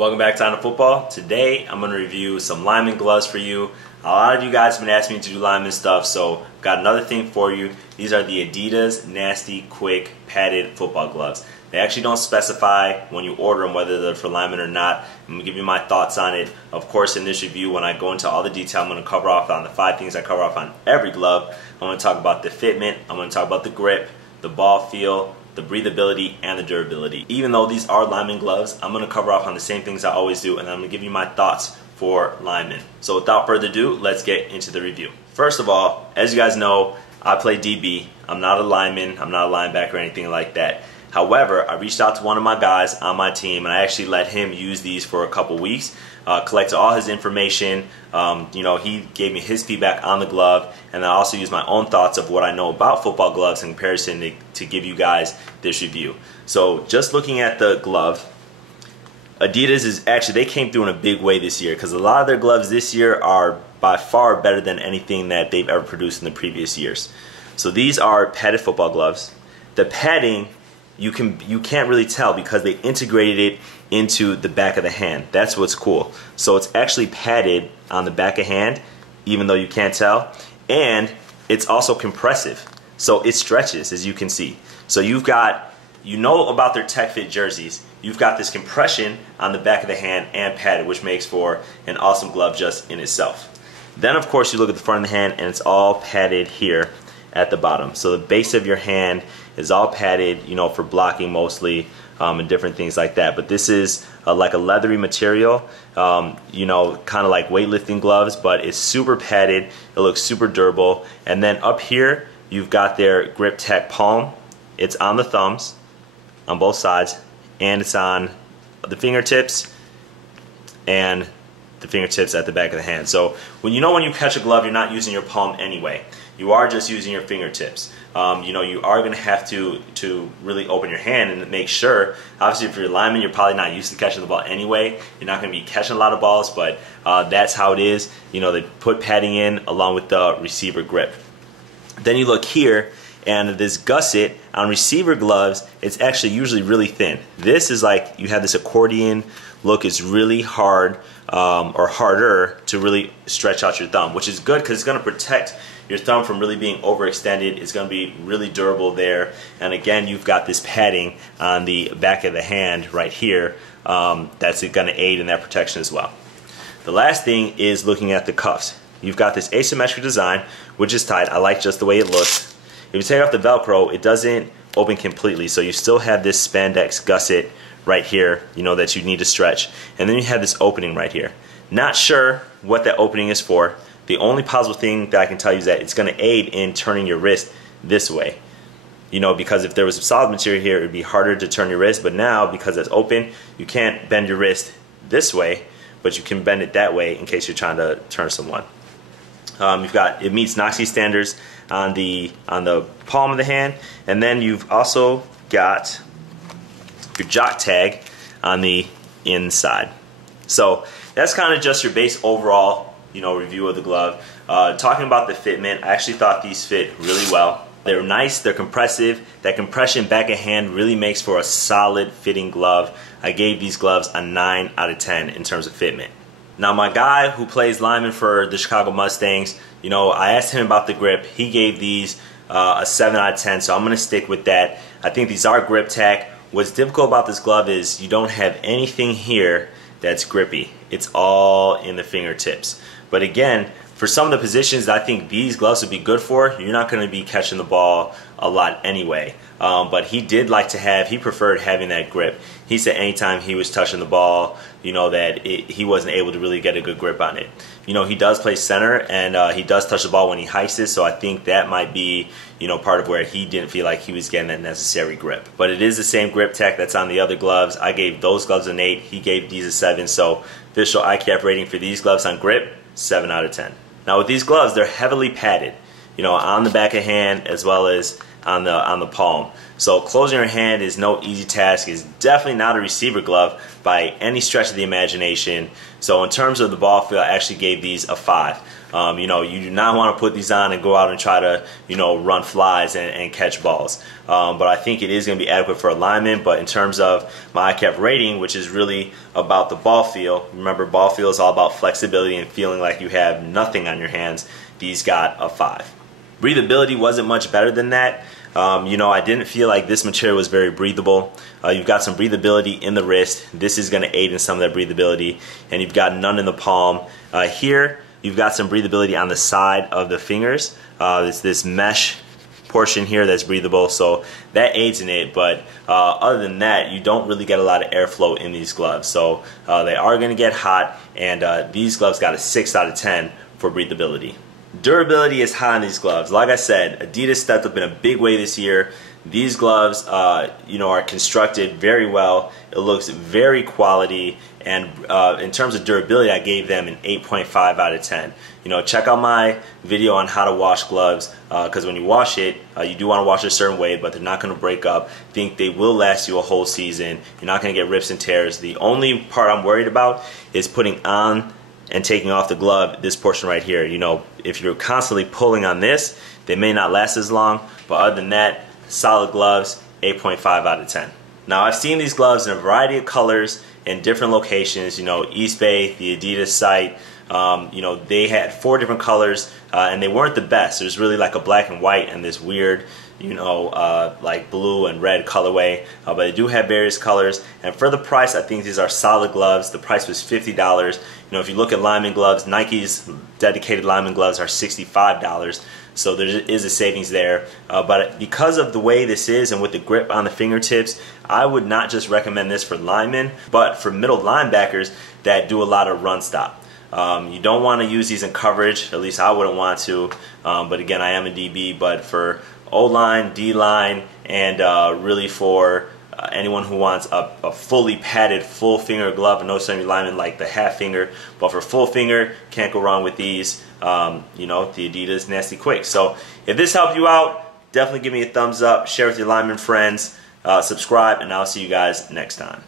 Welcome back to On to Football. Today I'm going to review some lineman gloves for you. A lot of you guys have been asking me to do lineman stuff, so I've got another thing for you. These are the Adidas Nasty Quick Padded Football Gloves. They actually don't specify when you order them whether they're for linemen or not. I'm going to give you my thoughts on it. Of course, in this review, when I go into all the detail, I'm going to cover off on the 5 things I cover off on every glove. I'm going to talk about the fitment, I'm going to talk about the grip, the ball feel, the breathability, and the durability. Even though these are lineman gloves, I'm going to cover off on the same things I always do, and I'm going to give you my thoughts for linemen. So without further ado, let's get into the review. First of all, as you guys know, I play DB. I'm not a lineman, I'm not a linebacker or anything like that. However, I reached out to one of my guys on my team, and I actually let him use these for a couple weeks, collected all his information. He gave me his feedback on the glove, and I also used my own thoughts of what I know about football gloves in comparison to give you guys this review. So just looking at the glove, Adidas is actually, they came through in a big way this year because a lot of their gloves this year are by far better than anything that they've ever produced in the previous years. So these are padded football gloves. The padding, you can't really tell because they integrated it into the back of the hand. That's what's cool. So it's actually padded on the back of hand, even though you can't tell, and it's also compressive. So it stretches, as you can see. So you've got, you know about their Tech Fit jerseys, you've got this compression on the back of the hand and padded, which makes for an awesome glove just in itself. Then of course you look at the front of the hand and it's all padded here at the bottom. So the base of your hand is all padded, for blocking mostly, and different things like that. But this is like a leathery material, kind of like weightlifting gloves, but it's super padded. It looks super durable. And then up here, you've got their Grip Tech palm. It's on the thumbs, on both sides, and it's on the fingertips and the fingertips at the back of the hand. So when you catch a glove, you're not using your palm anyway. You are just using your fingertips. You are going to have to really open your hand and make sure. Obviously, if you're a lineman, you're probably not used to catching the ball anyway. You're not going to be catching a lot of balls, but that's how it is. They put padding in along with the receiver grip. Then you look here, and this gusset on receiver gloves, it's actually usually really thin. This is like you have this accordion look. It's really hard or harder to really stretch out your thumb, which is good because it's going to protect your thumb from really being overextended. It's going to be really durable there. And again, you've got this padding on the back of the hand right here that's going to aid in that protection as well. The last thing is looking at the cuffs. You've got this asymmetric design, which is tight. I like just the way it looks. If you take off the Velcro, it doesn't open completely, so you still have this spandex gusset right here, that you need to stretch. And then you have this opening right here. Not sure what that opening is for. The only possible thing that I can tell you is that it's going to aid in turning your wrist this way. Because if there was a solid material here, it would be harder to turn your wrist, but now, because it's open, you can't bend your wrist this way, but you can bend it that way in case you're trying to turn someone. You've got, it meets NOC standards on the palm of the hand, and then you've also got your jock tag on the inside. So that's kind of just your base overall review of the glove. Talking about the fitment, I actually thought these fit really well. They're nice, they're compressive. That compression back of hand really makes for a solid fitting glove. I gave these gloves a 9 out of 10 in terms of fitment. Now my guy who plays lineman for the Chicago Mustangs, I asked him about the grip. He gave these a 7 out of 10, so I'm going to stick with that. I think these are Grip Tech. What's difficult about this glove is you don't have anything here that's grippy. It's all in the fingertips. But again, for some of the positions that I think these gloves would be good for, you're not going to be catching the ball a lot anyway. But he did like to have, he preferred having that grip. He said anytime he was touching the ball, that he wasn't able to really get a good grip on it. He does play center, and he does touch the ball when he hikes it, so I think that might be, part of where he didn't feel like he was getting that necessary grip. But it is the same Grip Tech that's on the other gloves. I gave those gloves an 8. He gave these a 7, so official IKF rating for these gloves on grip, 7 out of 10. Now with these gloves, they're heavily padded, on the back of hand as well as on the palm. So closing your hand is no easy task. It's definitely not a receiver glove by any stretch of the imagination. So in terms of the ball feel, I actually gave these a 5. You know, you do not want to put these on and go out and try to, you know, run flies and catch balls. But I think it is going to be adequate for a lineman. But in terms of my IKF rating, which is really about the ball feel, remember ball feel is all about flexibility and feeling like you have nothing on your hands, these got a 5. Breathability wasn't much better than that. You know, I didn't feel like this material was very breathable. You've got some breathability in the wrist. This is going to aid in some of that breathability. And you've got none in the palm. Here, you've got some breathability on the side of the fingers. It's this mesh portion here that's breathable, so that aids in it. But other than that, you don't really get a lot of airflow in these gloves. So they are going to get hot, and these gloves got a 6 out of 10 for breathability. Durability is high on these gloves. Like I said, Adidas stepped up in a big way this year. These gloves, you know, are constructed very well. It looks very quality, and in terms of durability, I gave them an 8.5 out of 10. You know, check out my video on how to wash gloves, because when you wash it, you do want to wash it a certain way, but they're not going to break up. I think they will last you a whole season. You're not going to get rips and tears. The only part I'm worried about is putting on and taking off the glove, this portion right here. You know, if you're constantly pulling on this, they may not last as long, but other than that, solid gloves, 8.5 out of 10. Now, I've seen these gloves in a variety of colors in different locations. You know, East Bay, the Adidas site, you know, they had 4 different colors, and they weren't the best. There's really like a black and white and this weird, you know, like blue and red colorway, but they do have various colors. And for the price, I think these are solid gloves. The price was $50. You know, if you look at lineman gloves, Nike's dedicated lineman gloves are $65. So there is a savings there. But because of the way this is and with the grip on the fingertips, I would not just recommend this for linemen, but for middle linebackers that do a lot of run stop. You don't want to use these in coverage, at least I wouldn't want to. But again, I am a DB, but for O-line, D-line, and really for anyone who wants a fully padded full finger glove. I know some linemen like the half finger, but for full finger, can't go wrong with these. You know, the Adidas Nasty Quick. So if this helped you out, definitely give me a thumbs up, share with your lineman friends, subscribe, and I'll see you guys next time.